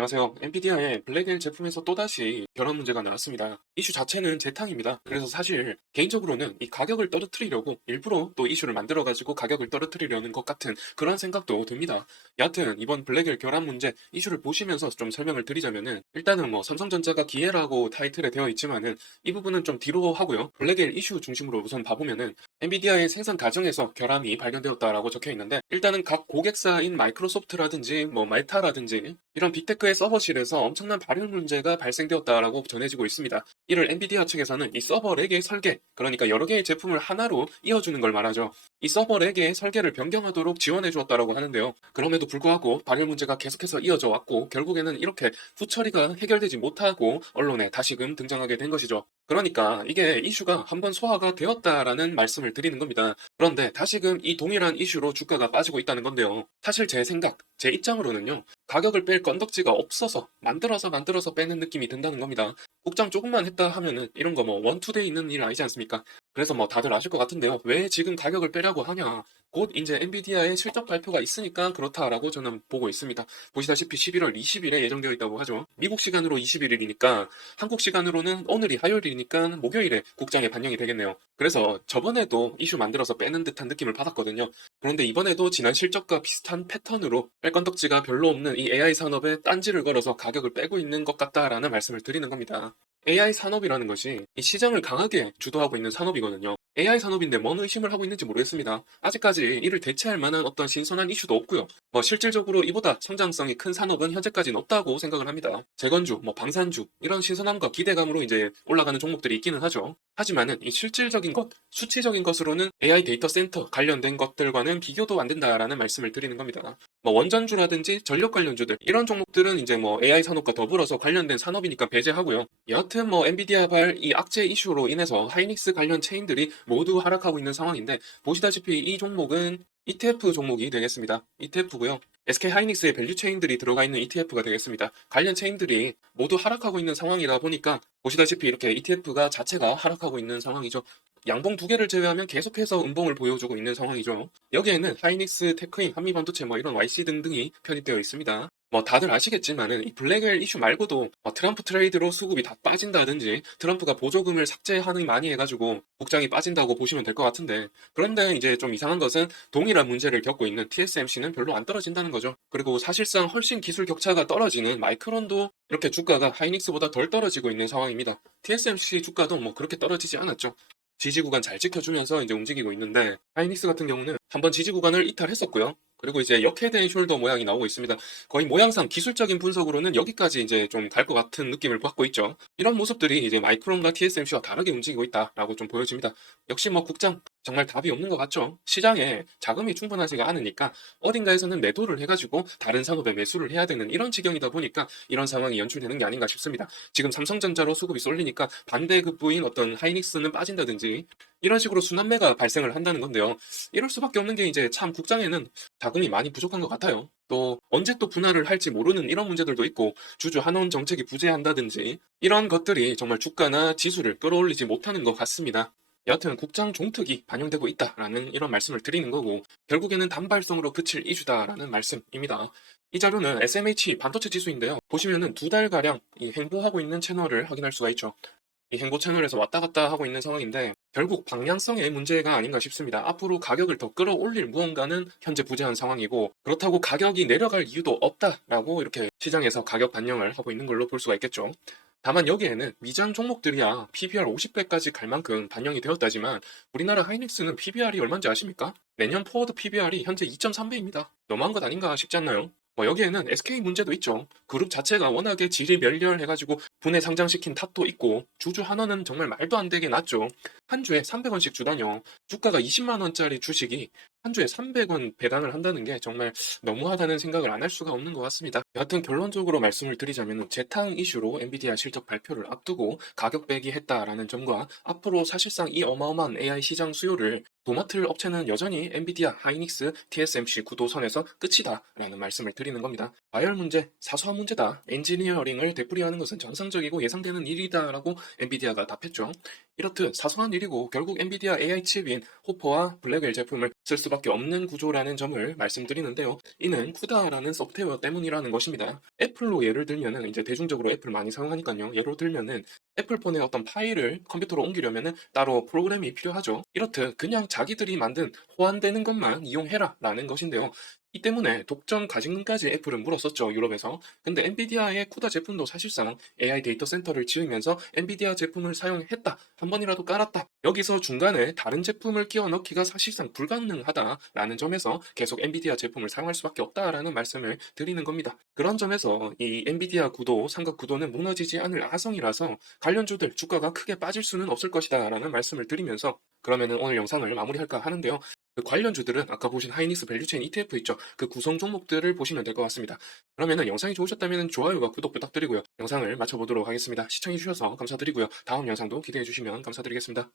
안녕하세요. 엔비디아의 블랙엘 제품에서 또다시 결함 문제가 나왔습니다. 이슈 자체는 재탕입니다. 그래서 사실 개인적으로는 이 가격을 떨어뜨리려고 일부러 또 이슈를 만들어가지고 가격을 떨어뜨리려는 것 같은 그런 생각도 듭니다. 여하튼 이번 블랙엘 결함 문제 이슈를 보시면서 좀 설명을 드리자면은 일단은 뭐 삼성전자가 기회라고 타이틀에 되어 있지만은 이 부분은 좀 뒤로 하고요. 블랙엘 이슈 중심으로 우선 봐보면은 엔비디아의 생산 과정에서 결함이 발견되었다라고 적혀 있는데 일단은 각 고객사인 마이크로소프트라든지 뭐 말타라든지 이런 빅테크의 서버실에서 엄청난 발열 문제가 발생되었다라고 전해지고 있습니다. 이를 엔비디아 측에서는 이 서버 렉의 설계, 그러니까 여러 개의 제품을 하나로 이어주는 걸 말하죠. 이 서버 렉의 설계를 변경하도록 지원해 주었다라고 하는데요. 그럼에도 불구하고 발열 문제가 계속해서 이어져 왔고 결국에는 이렇게 후처리가 해결되지 못하고 언론에 다시금 등장하게 된 것이죠. 그러니까 이게 이슈가 한번 소화가 되었다라는 말씀을 드리는 겁니다. 그런데 다시금 이 동일한 이슈로 주가가 빠지고 있다는 건데요. 사실 제 생각, 제 입장으로는요. 가격을 뺄 건덕지가 없어서 만들어서 빼는 느낌이 든다는 겁니다. 국장 조금만 했다 하면은 이런 거 뭐 원투데이 있는 일 아니지 않습니까? 그래서 뭐 다들 아실 것 같은데요. 왜 지금 가격을 빼려고 하냐? 곧 이제 엔비디아의 실적 발표가 있으니까 그렇다라고 저는 보고 있습니다. 보시다시피 11월 20일에 예정되어 있다고 하죠. 미국 시간으로 21일이니까 한국 시간으로는 오늘이 화요일이니까 목요일에 국장에 반영이 되겠네요. 그래서 저번에도 이슈 만들어서 빼는 듯한 느낌을 받았거든요. 그런데 이번에도 지난 실적과 비슷한 패턴으로 뺄 건덕지가 별로 없는 이 AI 산업에 딴지를 걸어서 가격을 빼고 있는 것 같다라는 말씀을 드리는 겁니다. AI 산업이라는 것이 이 시장을 강하게 주도하고 있는 산업이거든요. AI 산업인데 뭔 의심을 하고 있는지 모르겠습니다. 아직까지 이를 대체할 만한 어떤 신선한 이슈도 없고요. 뭐 실질적으로 이보다 성장성이 큰 산업은 현재까지는 없다고 생각을 합니다. 재건주, 뭐 방산주 이런 신선함과 기대감으로 이제 올라가는 종목들이 있기는 하죠. 하지만은 이 실질적인 것, 수치적인 것으로는 AI 데이터 센터 관련된 것들과는 비교도 안 된다라는 말씀을 드리는 겁니다. 뭐 원전주라든지 전력 관련주들 이런 종목들은 이제 뭐 AI 산업과 더불어서 관련된 산업이니까 배제하고요. 여하튼 뭐 엔비디아발 이 악재 이슈로 인해서 하이닉스 관련 체인들이 모두 하락하고 있는 상황인데 보시다시피 이 종목은 ETF 종목이 되겠습니다. ETF고요. SK 하이닉스의 밸류 체인들이 들어가 있는 ETF가 되겠습니다. 관련 체인들이 모두 하락하고 있는 상황이다 보니까 보시다시피 이렇게 ETF가 자체가 하락하고 있는 상황이죠. 양봉 두 개를 제외하면 계속해서 음봉을 보여주고 있는 상황이죠. 여기에는 하이닉스, 테크인, 한미반도체 뭐 이런 YC 등등이 편입되어 있습니다. 뭐 다들 아시겠지만은 이 블랙웰 이슈 말고도 뭐 트럼프 트레이드로 수급이 다 빠진다든지 트럼프가 보조금을 삭제하는 많이 해가지고 국장이 빠진다고 보시면 될 것 같은데 그런데 이제 좀 이상한 것은 동일한 문제를 겪고 있는 TSMC는 별로 안 떨어진다는 거죠. 그리고 사실상 훨씬 기술 격차가 떨어지는 마이크론도 이렇게 주가가 하이닉스보다 덜 떨어지고 있는 상황입니다. TSMC 주가도 뭐 그렇게 떨어지지 않았죠. 지지 구간 잘 지켜주면서 이제 움직이고 있는데 하이닉스 같은 경우는 한번 지지 구간을 이탈했었고요. 그리고 이제 역헤드앤 숄더 모양이 나오고 있습니다. 거의 모양상 기술적인 분석으로는 여기까지 이제 좀 갈 것 같은 느낌을 받고 있죠. 이런 모습들이 이제 마이크론과 TSMC와 다르게 움직이고 있다라고 좀 보여집니다. 역시 뭐 국장 정말 답이 없는 것 같죠. 시장에 자금이 충분하지가 않으니까 어딘가에서는 매도를 해가지고 다른 산업에 매수를 해야 되는 이런 지경이다 보니까 이런 상황이 연출되는 게 아닌가 싶습니다. 지금 삼성전자로 수급이 쏠리니까 반대급부인 어떤 하이닉스는 빠진다든지 이런 식으로 순환매가 발생을 한다는 건데요. 이럴 수밖에 없는 게 이제 참 국장에는 자금이 많이 부족한 것 같아요. 또 언제 또 분할을 할지 모르는 이런 문제들도 있고 주주 한원 정책이 부재한다든지 이런 것들이 정말 주가나 지수를 끌어올리지 못하는 것 같습니다. 여하튼 국장 종특이 반영되고 있다라는 이런 말씀을 드리는 거고 결국에는 단발성으로 그칠 이슈다라는 말씀입니다. 이 자료는 SMH 반도체 지수인데요. 보시면은 두 달가량 이 횡보하고 있는 채널을 확인할 수가 있죠. 이 행보 채널에서 왔다 갔다 하고 있는 상황인데 결국 방향성의 문제가 아닌가 싶습니다. 앞으로 가격을 더 끌어올릴 무언가는 현재 부재한 상황이고 그렇다고 가격이 내려갈 이유도 없다라고 이렇게 시장에서 가격 반영을 하고 있는 걸로 볼 수가 있겠죠. 다만 여기에는 미장 종목들이야 PBR 50배까지 갈 만큼 반영이 되었다지만 우리나라 하이닉스는 PBR이 얼마인지 아십니까? 내년 포워드 PBR이 현재 2.3배입니다. 너무한 것 아닌가 싶지 않나요? 뭐 여기에는 SK 문제도 있죠. 그룹 자체가 워낙에 질이 멸렬해가지고 분해 상장시킨 탓도 있고 주주 한원은 정말 말도 안 되게 낮죠. 한 주에 300원씩 주다뇨. 주가가 20만 원짜리 주식이 한 주에 300원 배당을 한다는 게 정말 너무하다는 생각을 안 할 수가 없는 것 같습니다. 여하튼 결론적으로 말씀을 드리자면 재탕 이슈로 엔비디아 실적 발표를 앞두고 가격 빼기 했다라는 점과 앞으로 사실상 이 어마어마한 AI 시장 수요를 도맡을 업체는 여전히 엔비디아, 하이닉스, TSMC 구도선에서 끝이다라는 말씀을 드리는 겁니다. 과열 문제, 사소한 문제다. 엔지니어링을 되풀이하는 것은 정상적이고 예상되는 일이다라고 엔비디아가 답했죠. 이렇듯 사소한 일 일이고 결국 엔비디아 AI 칩인 호퍼와 블랙웰 제품을 쓸 수밖에 없는 구조라는 점을 말씀드리는데요. 이는 쿠다라는 소프트웨어 때문이라는 것입니다. 애플로 예를 들면은 이제 대중적으로 애플 많이 사용하니까요. 예로 들면은 애플폰에 어떤 파일을 컴퓨터로 옮기려면은 따로 프로그램이 필요하죠. 이렇듯 그냥 자기들이 만든 호환되는 것만 이용해라라는 것인데요. 이 때문에 독점 가진금까지 애플은 물었었죠, 유럽에서. 근데 엔비디아의 쿠다 제품도 사실상 AI 데이터 센터를 지으면서 엔비디아 제품을 사용했다. 한 번이라도 깔았다. 여기서 중간에 다른 제품을 끼워 넣기가 사실상 불가능하다라는 점에서 계속 엔비디아 제품을 사용할 수밖에 없다라는 말씀을 드리는 겁니다. 그런 점에서 이 엔비디아 구도, 삼각 구도는 무너지지 않을 아성이라서 관련주들 주가가 크게 빠질 수는 없을 것이다라는 말씀을 드리면서 그러면은 오늘 영상을 마무리할까 하는데요. 그 관련주들은 아까 보신 하이닉스 밸류체인 ETF 있죠. 그 구성 종목들을 보시면 될 것 같습니다. 그러면은 영상이 좋으셨다면 좋아요와 구독 부탁드리고요. 영상을 마쳐보도록 하겠습니다. 시청해주셔서 감사드리고요. 다음 영상도 기대해주시면 감사드리겠습니다.